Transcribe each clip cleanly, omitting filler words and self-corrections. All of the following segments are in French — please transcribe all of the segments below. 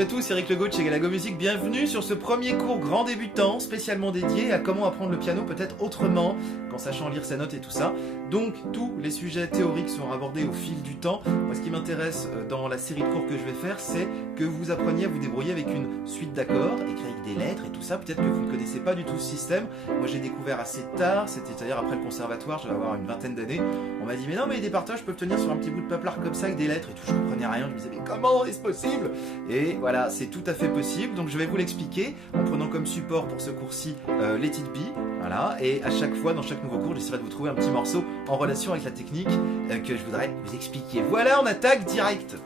Salut à tous, c'est Eric Legault de chez Galago Music, bienvenue sur ce premier cours grand débutant spécialement dédié à comment apprendre le piano peut-être autrement, qu'en sachant lire ses notes et tout ça. Donc tous les sujets théoriques seront abordés au fil du temps. Moi ce qui m'intéresse dans la série de cours que je vais faire, c'est que vous appreniez à vous débrouiller avec une suite d'accords, écrits avec des lettres et tout ça. Peut-être que vous ne connaissez pas du tout ce système. Moi j'ai découvert assez tard, c'est-à-dire après le conservatoire, je vais avoir une vingtaine d'années. On m'a dit mais non mais des partages peuvent tenir sur un petit bout de paplard comme ça avec des lettres et tout. Je comprenais rien, je me disais mais comment est-ce possible? Et voilà, c'est tout à fait possible. Donc je vais vous l'expliquer en prenant comme support pour ce cours-ci Let It Be. Voilà, et à chaque fois, dans chaque nouveau cours, j'essaierai de vous trouver un petit morceau en relation avec la technique que je voudrais vous expliquer. Voilà, on attaque direct.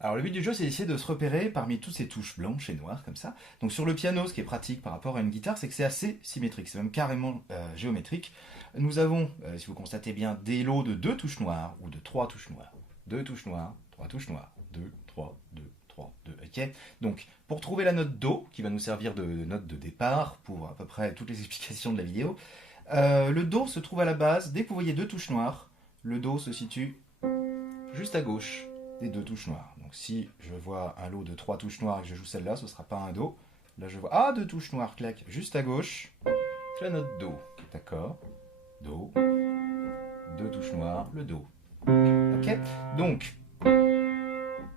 Alors le but du jeu, c'est d'essayer de se repérer parmi toutes ces touches blanches et noires comme ça. Donc sur le piano, ce qui est pratique par rapport à une guitare, c'est que c'est assez symétrique, c'est même carrément géométrique. Nous avons, si vous constatez bien, des lots de 2 touches noires ou de 3 touches noires. 2 touches noires, 3 touches noires, 2, 3, 2, 3, 2, ok. Donc pour trouver la note Do, qui va nous servir de note de départ pour à peu près toutes les explications de la vidéo, le Do se trouve à la base, dès que vous voyez 2 touches noires, le Do se situe juste à gauche des 2 touches noires. Donc si je vois un lot de 3 touches noires et que je joue celle-là, ce ne sera pas un Do. Là je vois, 2 touches noires, clac, juste à gauche, c'est la note Do. D'accord, Do, 2 touches noires, le Do. Ok, donc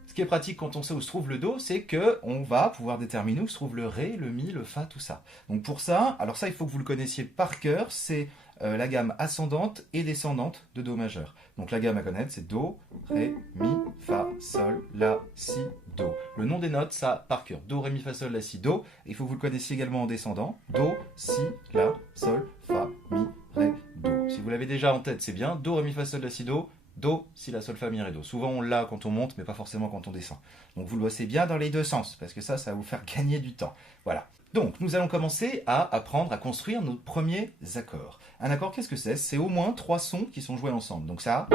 ce qui est pratique quand on sait où se trouve le Do, c'est qu'on va pouvoir déterminer où se trouve le Ré, le Mi, le Fa, tout ça. Donc pour ça, alors ça il faut que vous le connaissiez par cœur, c'est la gamme ascendante et descendante de Do majeur. Donc la gamme à connaître, c'est Do, Ré, Mi, Fa, Sol, La, Si, Do. Le nom des notes, ça par cœur. Do, Ré, Mi, Fa, Sol, La, Si, Do. Et il faut que vous le connaissiez également en descendant. Do, Si, La, Sol, Fa, Mi, Ré, Do. Si vous l'avez déjà en tête, c'est bien. Do, Ré, Mi, Fa, Sol, La, Si, Do. Do, Si, La, Sol, Fa, Mi, Ré, Do. Souvent on l'a quand on monte, mais pas forcément quand on descend. Donc vous le bossez bien dans les deux sens, parce que ça va vous faire gagner du temps. Voilà. Donc nous allons commencer à apprendre à construire nos premiers accords. Un accord, qu'est-ce que c'est? C'est au moins 3 sons qui sont joués ensemble. Donc ça,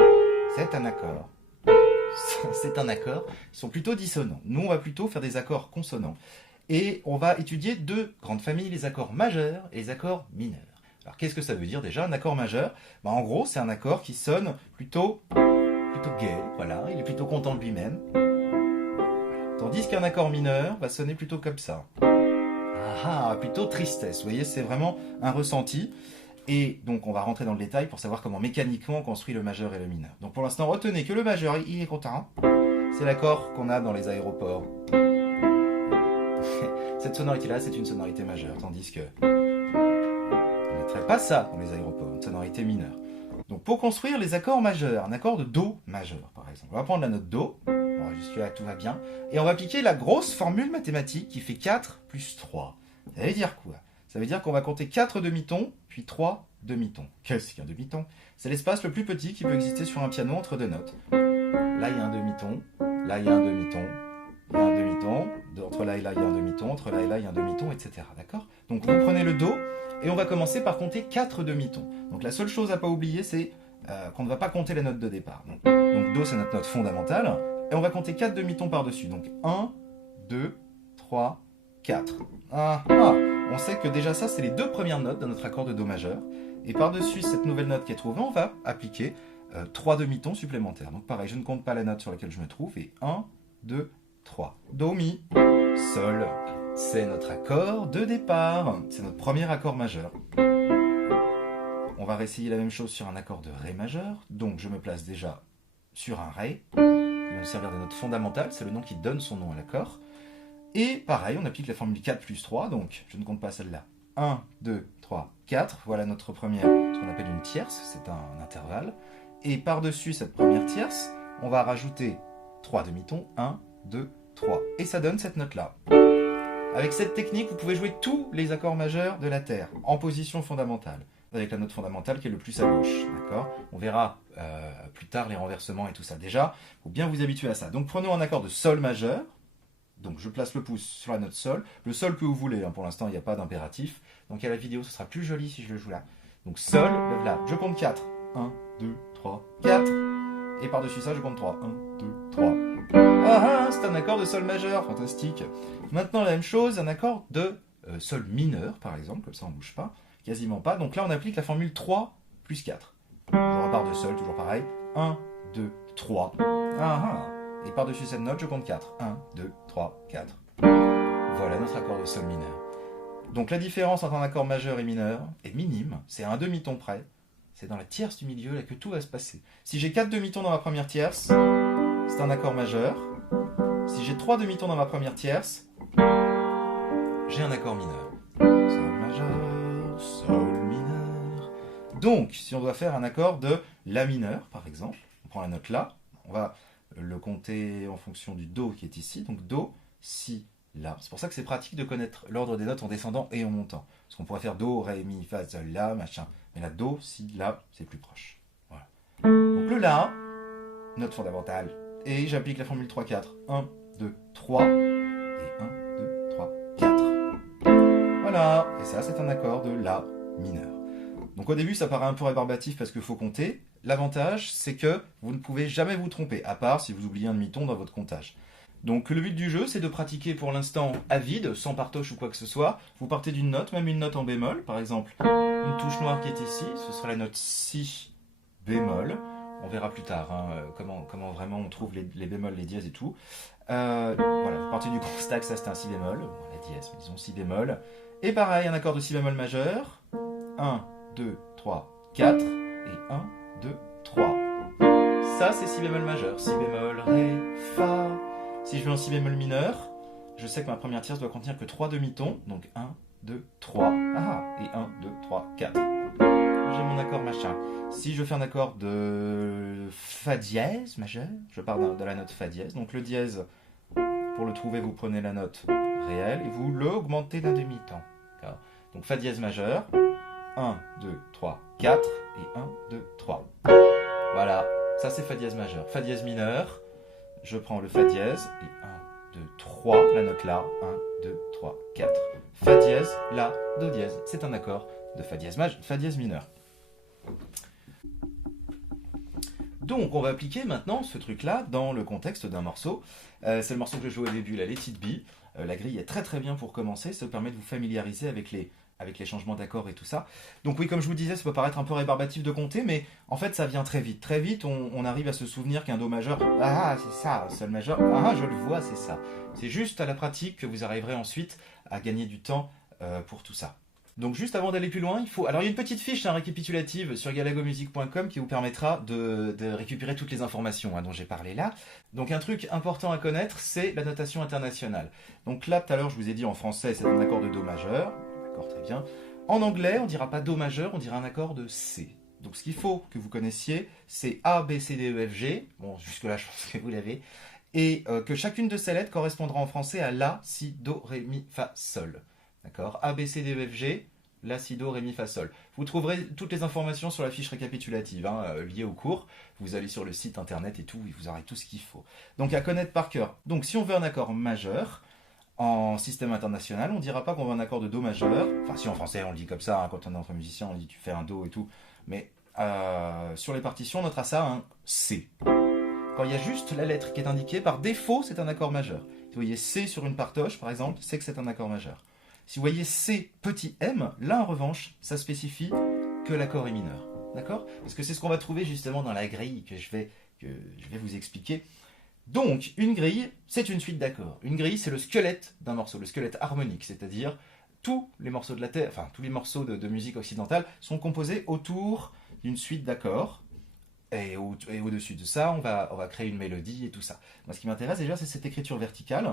c'est un accord. C'est un accord. Ils sont plutôt dissonants. Nous, on va plutôt faire des accords consonants. Et on va étudier 2 grandes familles, les accords majeurs et les accords mineurs. Alors qu'est-ce que ça veut dire déjà, un accord majeur? En gros, c'est un accord qui sonne plutôt gai, voilà, il est plutôt content de lui-même. Voilà. Tandis qu'un accord mineur va sonner plutôt comme ça. Plutôt tristesse, vous voyez, c'est vraiment un ressenti. Et donc on va rentrer dans le détail pour savoir comment mécaniquement on construit le majeur et le mineur. Donc pour l'instant, retenez que le majeur, il est content. C'est l'accord qu'on a dans les aéroports. Cette sonorité-là, c'est une sonorité majeure, tandis que on ne mettrait pas ça dans les aéroports, une sonorité mineure. Donc pour construire les accords majeurs, un accord de Do majeur par exemple, on va prendre la note Do, bon, jusque-là tout va bien, et on va appliquer la grosse formule mathématique qui fait 4 plus 3. Ça veut dire quoi? Ça veut dire qu'on va compter 4 demi-tons, puis 3 demi-tons. Qu'est-ce qu'un demi-ton? C'est l'espace le plus petit qui peut exister sur un piano entre 2 notes. Là il y a un demi-ton, là il y a un demi-ton, il y a un demi-ton, entre là et là il y a un demi-ton, entre là et là il y a un demi-ton, etc. D'accord? Donc vous prenez le Do, et on va commencer par compter 4 demi-tons. Donc la seule chose à ne pas oublier, c'est qu'on ne va pas compter les notes de départ. Donc Do, c'est notre note fondamentale. Et on va compter 4 demi-tons par-dessus. Donc 1, 2, 3, 4. On sait que déjà ça, c'est les 2 premières notes de notre accord de Do majeur. Et par-dessus cette nouvelle note qui est trouvée, on va appliquer 3 demi-tons supplémentaires. Donc pareil, je ne compte pas la note sur laquelle je me trouve. Et 1, 2, 3. Do, Mi, Sol. C'est notre accord de départ. C'est notre premier accord majeur. On va réessayer la même chose sur un accord de Ré majeur. Donc je me place déjà sur un Ré. Il va nous servir de note fondamentale. C'est le nom qui donne son nom à l'accord. Et pareil, on applique la formule 4 plus 3. Donc je ne compte pas celle-là. 1, 2, 3, 4. Voilà notre première, ce qu'on appelle une tierce. C'est un intervalle. Et par-dessus cette première tierce, on va rajouter 3 demi-tons. 1, 2, 3. Et ça donne cette note-là. Avec cette technique, vous pouvez jouer tous les accords majeurs de la Terre en position fondamentale, avec la note fondamentale qui est le plus à gauche. D'accord? On verra plus tard les renversements et tout ça. Déjà, il faut bien vous habituer à ça. Donc prenons un accord de Sol majeur. Donc je place le pouce sur la note Sol. Le Sol que vous voulez, pour l'instant il n'y a pas d'impératif. Donc à la vidéo, ce sera plus joli si je le joue là. Donc Sol, le Là. Je compte 4. 1, 2, 3, 4. Et par-dessus ça, je compte 3. 1, 2, 3. C'est un accord de Sol majeur, fantastique. Maintenant la même chose, un accord de Sol mineur par exemple, comme ça on ne bouge pas, quasiment pas. Donc là on applique la formule 3 plus 4. Je repars de Sol, toujours pareil. 1, 2, 3. et par-dessus cette note, je compte 4. 1, 2, 3, 4. Voilà notre accord de sol mineur. Donc la différence entre un accord majeur et mineur est minime, c'est à un demi-ton près. C'est dans la tierce du milieu là que tout va se passer. Si j'ai 4 demi-tons dans ma première tierce, c'est un accord majeur. Si j'ai 3 demi-tons dans ma première tierce, j'ai un accord mineur. Sol majeur, sol mineur. Donc, si on doit faire un accord de La mineur, par exemple, on prend la note La, on va le compter en fonction du Do qui est ici. Donc Do, Si, La. C'est pour ça que c'est pratique de connaître l'ordre des notes en descendant et en montant. Parce qu'on pourrait faire Do, Ré, Mi, Fa, Sol, La, machin. Mais là, Do, Si, La, c'est plus proche. Voilà. Donc le La, note fondamentale. Et j'applique la formule 3-4. 1, 2, 3. Et 1, 2, 3, 4. Voilà. Et ça, c'est un accord de La mineur. Donc au début, ça paraît un peu rébarbatif parce qu'il faut compter. L'avantage, c'est que vous ne pouvez jamais vous tromper, à part si vous oubliez un demi-ton dans votre comptage. Donc le but du jeu, c'est de pratiquer pour l'instant à vide, sans partoche ou quoi que ce soit. Vous partez d'une note, même une note en bémol, par exemple. Une touche noire qui est ici, ce sera la note Si bémol. On verra plus tard comment vraiment on trouve les bémols, les dièses et tout. Voilà, vous partez du constat que ça c'est un Si bémol. Bon, la dièse, mais disons Si bémol. Et pareil, un accord de Si bémol majeur. 1, 2, 3, 4. Et 1, 2, 3. Ça c'est Si bémol majeur. Si bémol, Ré, Fa. Si je veux un Si bémol mineur, je sais que ma première tierce doit contenir que 3 demi-tons. Donc 1, 2, 3. Ah, et 1, 2, 3, 4. J'ai mon accord machin. Si je fais un accord de Fa dièse majeur, je pars de la note Fa dièse. Donc le dièse, pour le trouver, vous prenez la note réelle et vous l'augmentez d'un demi-ton. Donc Fa dièse majeur, 1, 2, 3, 4 et 1, 2, 3. Voilà, ça c'est Fa dièse majeur. Fa dièse mineur, je prends le Fa dièse et 1, 2, 3, la note La, 1, 2, 3, 4. Fa dièse, La, Do dièse. C'est un accord de Fa dièse mineur. Donc on va appliquer maintenant ce truc-là dans le contexte d'un morceau. C'est le morceau que je jouais au début, la Let It Be. La grille est très très bien pour commencer, ça permet de vous familiariser avec les changements d'accords et tout ça. Donc oui, comme je vous disais, ça peut paraître un peu rébarbatif de compter, mais en fait ça vient très vite. Très vite, on arrive à se souvenir qu'un Do majeur, ah c'est ça, Sol majeur, ah je le vois, c'est ça. C'est juste à la pratique que vous arriverez ensuite à gagner du temps pour tout ça. Donc juste avant d'aller plus loin, alors il y a une petite fiche récapitulative sur galagomusic.com qui vous permettra de récupérer toutes les informations dont j'ai parlé là. Donc un truc important à connaître, c'est la notation internationale. Donc là, tout à l'heure, je vous ai dit en français, c'est un accord de Do majeur. D'accord, très bien. En anglais, on ne dira pas Do majeur, on dira un accord de C. Donc ce qu'il faut que vous connaissiez, c'est A, B, C, D, E, F, G. Bon, jusque-là, je pense que vous l'avez. Et que chacune de ces lettres correspondra en français à La, Si, Do, Ré, Mi, Fa, Sol. D'accord, A, B, C, D, E, F, G, La, Si, Do, Ré, Mi, Fa, Sol. Vous trouverez toutes les informations sur la fiche récapitulative liée au cours. Vous allez sur le site internet et tout, et vous aurez tout ce qu'il faut. Donc à connaître par cœur. Donc si on veut un accord majeur, en système international, on ne dira pas qu'on veut un accord de Do majeur. Enfin si en français on le dit comme ça, quand on est entre musiciens, on dit tu fais un Do et tout. Mais sur les partitions, on notera ça un C. Quand il y a juste la lettre qui est indiquée, par défaut, c'est un accord majeur. Si vous voyez C sur une partoche, par exemple, c'est que c'est un accord majeur. Si vous voyez C petit m, là en revanche, ça spécifie que l'accord est mineur. D'accord ? Parce que c'est ce qu'on va trouver justement dans la grille que je vais vous expliquer. Donc, une grille, c'est une suite d'accords. Une grille, c'est le squelette d'un morceau, le squelette harmonique, c'est-à-dire tous les morceaux de la Terre, enfin tous les morceaux de musique occidentale sont composés autour d'une suite d'accords. Et au-dessus de ça, on va créer une mélodie et tout ça. Moi, ce qui m'intéresse déjà, c'est cette écriture verticale.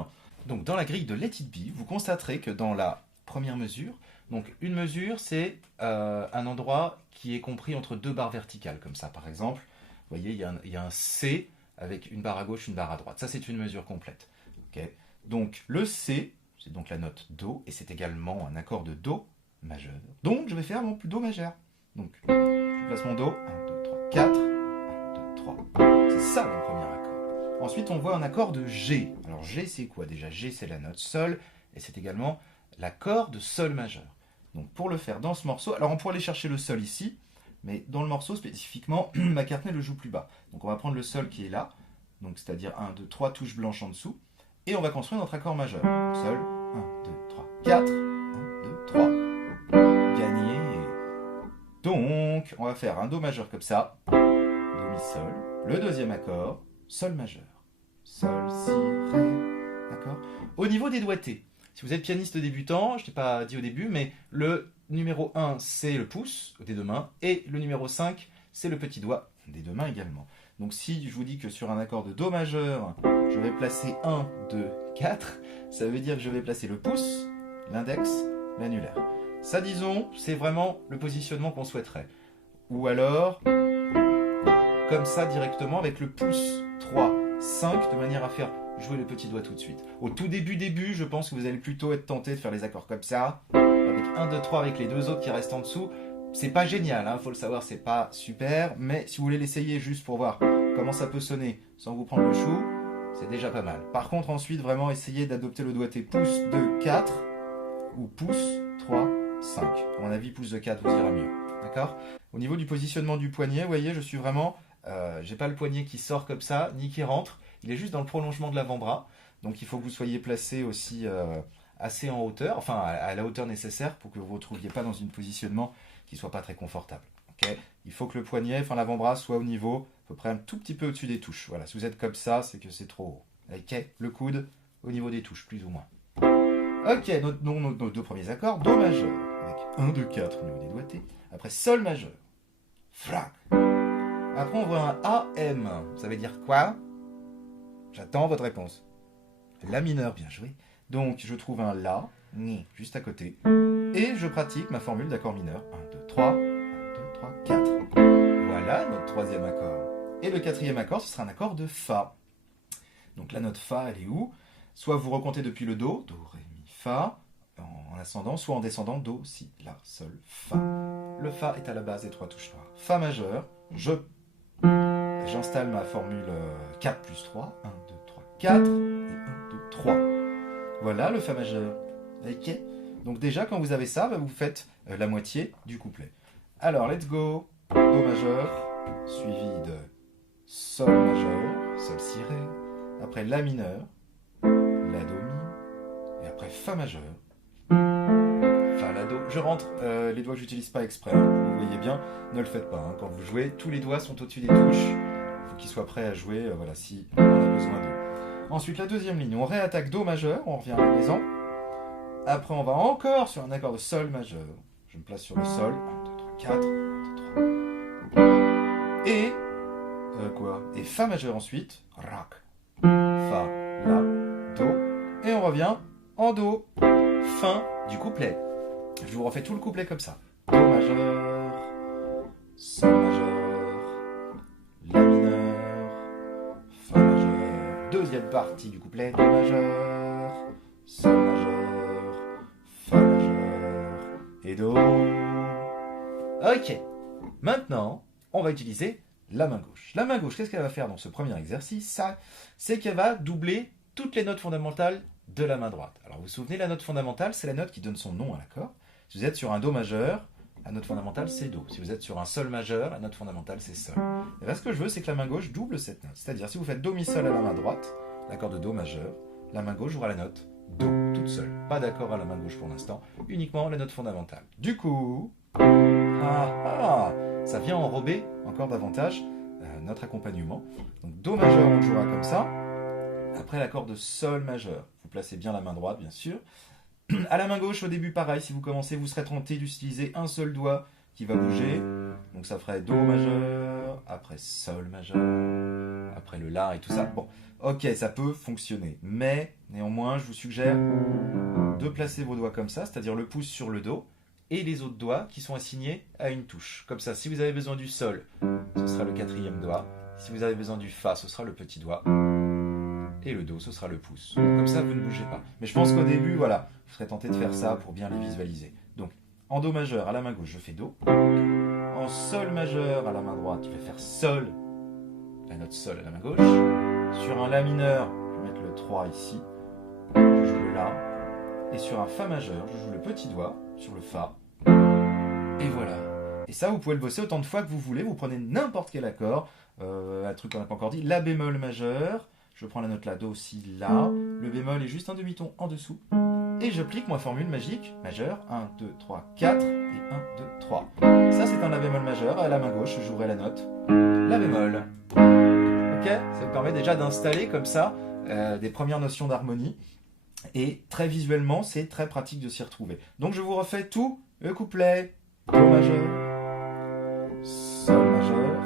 Donc, dans la grille de Let It Be, vous constaterez que dans la première mesure, donc une mesure, c'est un endroit qui est compris entre deux barres verticales, comme ça. Par exemple, vous voyez, il y a un C avec une barre à gauche, une barre à droite. Ça, c'est une mesure complète. Okay. Donc, le C, c'est donc la note Do, et c'est également un accord de Do majeur. Donc, je vais faire mon Do majeur. Donc, je place mon Do, 1, 2, 3, 4. C'est ça le premier accord. Ensuite, on voit un accord de G. Alors G, c'est quoi déjà? G, c'est la note Sol, et c'est également l'accord de Sol majeur. Donc pour le faire dans ce morceau, alors on pourrait aller chercher le Sol ici, mais dans le morceau spécifiquement, McCartney le joue plus bas. Donc on va prendre le Sol qui est là, donc c'est-à-dire 1, 2, 3 touches blanches en dessous, et on va construire notre accord majeur. Sol, 1, 2, 3, 4, 1, 2, 3. Gagné. Donc, on va faire un Do majeur comme ça. Do, Mi, Sol. Le deuxième accord, Sol majeur. sol, si, ré. D'accord? Au niveau des doigtés, si vous êtes pianiste débutant, je ne t'ai pas dit au début, mais le numéro 1, c'est le pouce des deux mains, et le numéro 5, c'est le petit doigt des deux mains également. Donc si je vous dis que sur un accord de Do majeur, je vais placer 1, 2, 4, ça veut dire que je vais placer le pouce, l'index, l'annulaire. Ça, disons, c'est vraiment le positionnement qu'on souhaiterait. Ou alors, comme ça directement, avec le pouce 3, 5, de manière à faire jouer le petit doigt tout de suite. Au tout début, je pense que vous allez plutôt être tenté de faire les accords comme ça, avec 1, 2, 3, avec les deux autres qui restent en dessous. C'est pas génial, hein, faut le savoir, c'est pas super, mais si vous voulez l'essayer juste pour voir comment ça peut sonner sans vous prendre le chou, c'est déjà pas mal. Par contre, ensuite, vraiment essayez d'adopter le doigté pouce 2, 4 ou pouce 3, 5. À mon avis, pouce de 4 vous ira mieux. D'accord? Au niveau du positionnement du poignet, vous voyez, je suis vraiment... j'ai pas le poignet qui sort comme ça, ni qui rentre. Il est juste dans le prolongement de l'avant-bras. Donc il faut que vous soyez placé aussi assez en hauteur, enfin à la hauteur nécessaire pour que vous ne vous retrouviez pas dans un positionnement qui soit pas très confortable. Okay, il faut que le poignet, enfin l'avant-bras soit au niveau, à peu près un tout petit peu au-dessus des touches. Voilà, si vous êtes comme ça, c'est que c'est trop haut. Ok, le coude au niveau des touches, plus ou moins. Ok, nos deux premiers accords, Do majeur, avec 1, 2, 4 au niveau des doigtés. Après Sol majeur, Frac. Après on voit un AM, ça veut dire quoi? J'attends votre réponse. La mineur, bien joué. Donc je trouve un La, Ni, juste à côté. Et je pratique ma formule d'accord mineur. 1, 2, 3, 1, 2, 3, 4. Voilà notre troisième accord. Et le quatrième accord, ce sera un accord de Fa. Donc la note Fa, elle est où? Soit vous recomptez depuis le Do, Do, Ré, Mi, Fa, en ascendant, soit en descendant, Do, Si, La, Sol, Fa. Le Fa est à la base des trois touches noires. Fa majeur, j'installe ma formule 4 plus 3, 1, 2, 3, 4, et 1, 2, 3. Voilà le Fa majeur. Ok. Donc déjà, quand vous avez ça, vous faites la moitié du couplet. Alors, let's go. Do majeur, suivi de Sol majeur, Sol si ré. Après La mineur, La do mi. Et après Fa majeur, Fa la do. Je rentre les doigts que j'utilise pas exprès. Vous voyez bien, ne le faites pas. Hein. Quand vous jouez, tous les doigts sont au-dessus des touches. Il faut qu'ils soient prêts à jouer, voilà, si on a besoin d'eux. Ensuite, la deuxième ligne, on réattaque Do majeur, on revient à la maison. Après, on va encore sur un accord de Sol majeur. Je me place sur le Sol. 1, 2, 3, 4. 1, 2, 3. Et... Et Fa majeur ensuite. Rac. Fa, La, Do. Et on revient en Do. Fin du couplet. Je vous refais tout le couplet comme ça. Do majeur. Sol majeur. La mineur. Fa majeur. Deuxième partie du couplet. Do majeur. Sol majeur. Fa majeur. Et Do. Ok. Maintenant, on va utiliser la main gauche. La main gauche, qu'est-ce qu'elle va faire dans ce premier exercice? C'est qu'elle va doubler toutes les notes fondamentales de la main droite. Alors vous vous souvenez, la note fondamentale, c'est la note qui donne son nom à l'accord. Si vous êtes sur un Do majeur, la note fondamentale, c'est Do. Si vous êtes sur un Sol majeur, la note fondamentale, c'est Sol. Et là, ce que je veux, c'est que la main gauche double cette note. C'est-à-dire, si vous faites Do, Mi, Sol à la main droite, l'accord de Do majeur, la main gauche jouera la note Do toute seule. Pas d'accord à la main gauche pour l'instant, uniquement la note fondamentale. Du coup, ça vient enrober encore davantage notre accompagnement. Donc Do majeur, on le jouera comme ça. Après l'accord de Sol majeur, vous placez bien la main droite, bien sûr. À la main gauche, au début, pareil, si vous commencez, vous serez tenté d'utiliser un seul doigt qui va bouger. Donc ça ferait Do majeur, après Sol majeur, après le La et tout ça. Bon, ok, ça peut fonctionner. Mais néanmoins, je vous suggère de placer vos doigts comme ça, c'est-à-dire le pouce sur le Do, et les autres doigts qui sont assignés à une touche. Comme ça, si vous avez besoin du Sol, ce sera le quatrième doigt. Si vous avez besoin du Fa, ce sera le petit doigt. Et le Do, ce sera le pouce. Comme ça, vous ne bougez pas. Mais je pense qu'au début, voilà, vous serez tenté de faire ça pour bien les visualiser. Donc, en Do majeur, à la main gauche, je fais Do. En Sol majeur, à la main droite, je vais faire Sol, la note Sol à la main gauche. Sur un La mineur, je vais mettre le 3 ici. Je joue le La. Et sur un Fa majeur, je joue le petit doigt sur le Fa. Et voilà. Et ça, vous pouvez le bosser autant de fois que vous voulez. Vous prenez n'importe quel accord. Un truc qu'on n'a pas encore dit. La bémol majeur. Je prends la note La, Do, Si, La. Le bémol est juste un demi-ton en dessous. Et j'applique ma formule magique majeur. 1, 2, 3, 4. Et 1, 2, 3. Ça, c'est un La bémol majeur. À la main gauche, je jouerai la note La bémol. ok? Ça vous permet déjà d'installer comme ça des premières notions d'harmonie. Et très visuellement, c'est très pratique de s'y retrouver. Donc je vous refais tout le couplet. Do majeur, Sol majeur,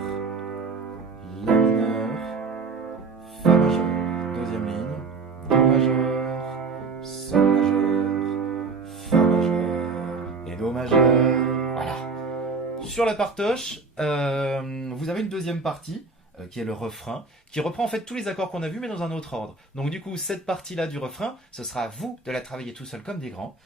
La mineur, Fa majeur, deuxième ligne, Do majeur, Sol majeur, Fa majeur et Do majeur. Voilà. Sur la partoche, vous avez une deuxième partie qui est le refrain, qui reprend en fait tous les accords qu'on a vus mais dans un autre ordre. Donc du coup, cette partie-là du refrain, ce sera à vous de la travailler tout seul comme des grands,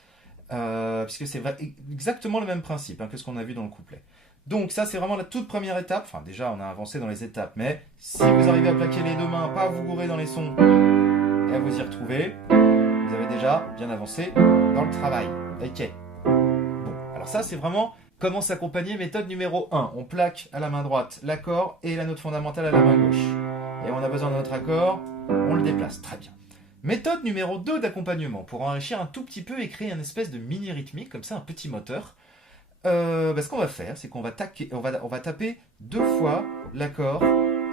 puisque c'est exactement le même principe que ce qu'on a vu dans le couplet. Donc ça, c'est vraiment la toute première étape. Enfin, déjà, on a avancé dans les étapes, mais si vous arrivez à plaquer les deux mains, pas à vous gourer dans les sons et à vous y retrouver, vous avez déjà bien avancé dans le travail. Ok. Bon, alors ça, c'est vraiment comment s'accompagner, méthode numéro 1. On plaque à la main droite l'accord et la note fondamentale à la main gauche. Et on a besoin de notre accord, on le déplace. Très bien. Méthode numéro 2 d'accompagnement. Pour enrichir un tout petit peu et créer une espèce de mini rythmique, comme ça, un petit moteur. Ce qu'on va faire, c'est qu'on va, on va taper 2 fois l'accord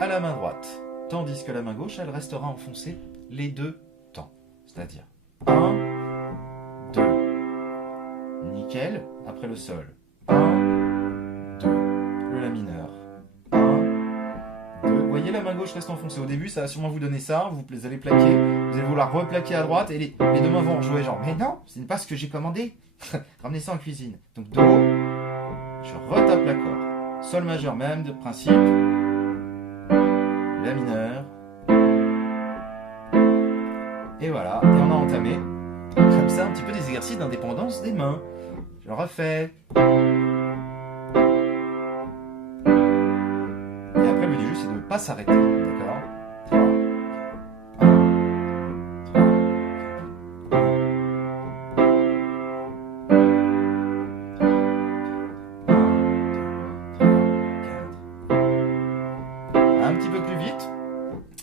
à la main droite. Tandis que la main gauche, elle restera enfoncée les 2 temps. C'est-à-dire 1, 2. Nickel, après le sol. 1, 2, le La mineur. 1, 2. Vous voyez, la main gauche reste enfoncée. Au début, ça va sûrement vous donner ça. Vous allez plaquer, vous allez vouloir replaquer à droite et les deux mains vont rejouer genre, mais non, ce n'est pas ce que j'ai commandé. Ramenez ça en cuisine. Donc Do, je retape l'accord. Sol majeur, même de principe. La mineur. Et voilà, et on a entamé comme ça un petit peu des exercices d'indépendance des mains. Je le refais. Et après, le but du jeu, c'est de ne pas s'arrêter. D'accord? 3, 1, 3, 1, 2, 3, 4. Un petit peu plus vite,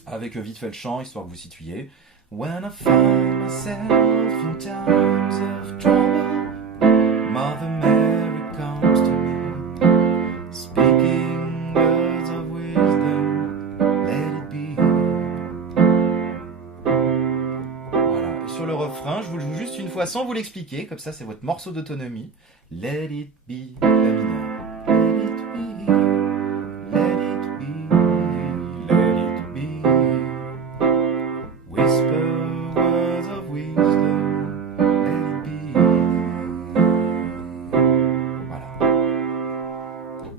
avec vite fait le chant, histoire que vous situiez. When I find myself in times of trouble, Mother Mary comes to me, speaking words of wisdom, let it be. Voilà. Et sur le refrain, je vous le joue juste une fois sans vous l'expliquer, comme ça c'est votre morceau d'autonomie. Let it be, La mineur. Let it be, let it be, let it be. Whisper words of wisdom, let it be.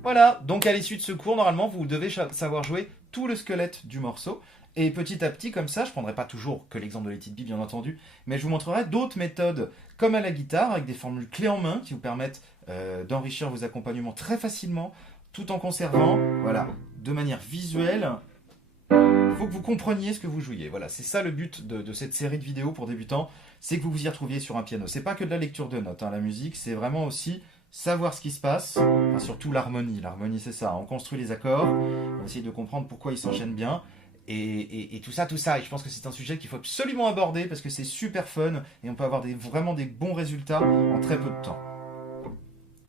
Voilà, donc à l'issue de ce cours, normalement, vous devez savoir jouer tout le squelette du morceau. Et petit à petit, comme ça, je ne prendrai pas toujours que l'exemple de Let It Be, bien entendu, mais je vous montrerai d'autres méthodes, comme à la guitare, avec des formules clés en main qui vous permettent d'enrichir vos accompagnements très facilement, tout en conservant, voilà, de manière visuelle. Il faut que vous compreniez ce que vous jouiez. Voilà, c'est ça le but de cette série de vidéos pour débutants, c'est que vous vous y retrouviez sur un piano. C'est pas que de la lecture de notes, la musique, c'est vraiment aussi savoir ce qui se passe, enfin, surtout l'harmonie. L'harmonie, c'est ça, on construit les accords, on essaye de comprendre pourquoi ils s'enchaînent bien, et tout ça. Et je pense que c'est un sujet qu'il faut absolument aborder, parce que c'est super fun, et on peut avoir vraiment des bons résultats en très peu de temps.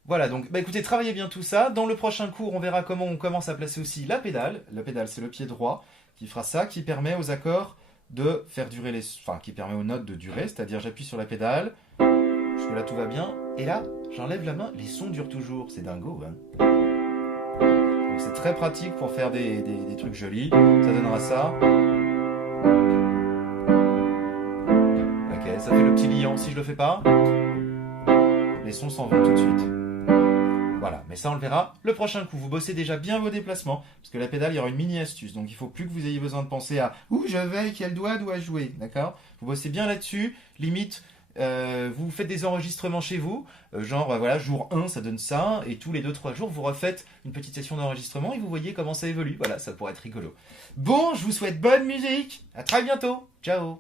Voilà, donc écoutez, travaillez bien tout ça. Dans le prochain cours, on verra comment on commence à placer aussi la pédale. La pédale, c'est le pied droit qui fera ça, qui permet aux accords de faire durer les... Enfin, qui permet aux notes de durer, c'est-à-dire j'appuie sur la pédale, jusque-là tout va bien, et là, j'enlève la main, les sons durent toujours, c'est dingo, hein. Donc c'est très pratique pour faire des trucs jolis, ça donnera ça. Ok, ça fait le petit liant, si je le fais pas, les sons s'en vont tout de suite. Voilà, mais ça on le verra le prochain coup. Vous bossez déjà bien vos déplacements, parce que la pédale, il y aura une mini astuce, donc il ne faut plus que vous ayez besoin de penser à où je vais, quel doigt doit jouer, d'accord? Vous bossez bien là-dessus, limite, vous faites des enregistrements chez vous, genre voilà, jour 1 ça donne ça, et tous les 2-3 jours vous refaites une petite session d'enregistrement et vous voyez comment ça évolue. Voilà, ça pourrait être rigolo. Bon, je vous souhaite bonne musique, à très bientôt, ciao.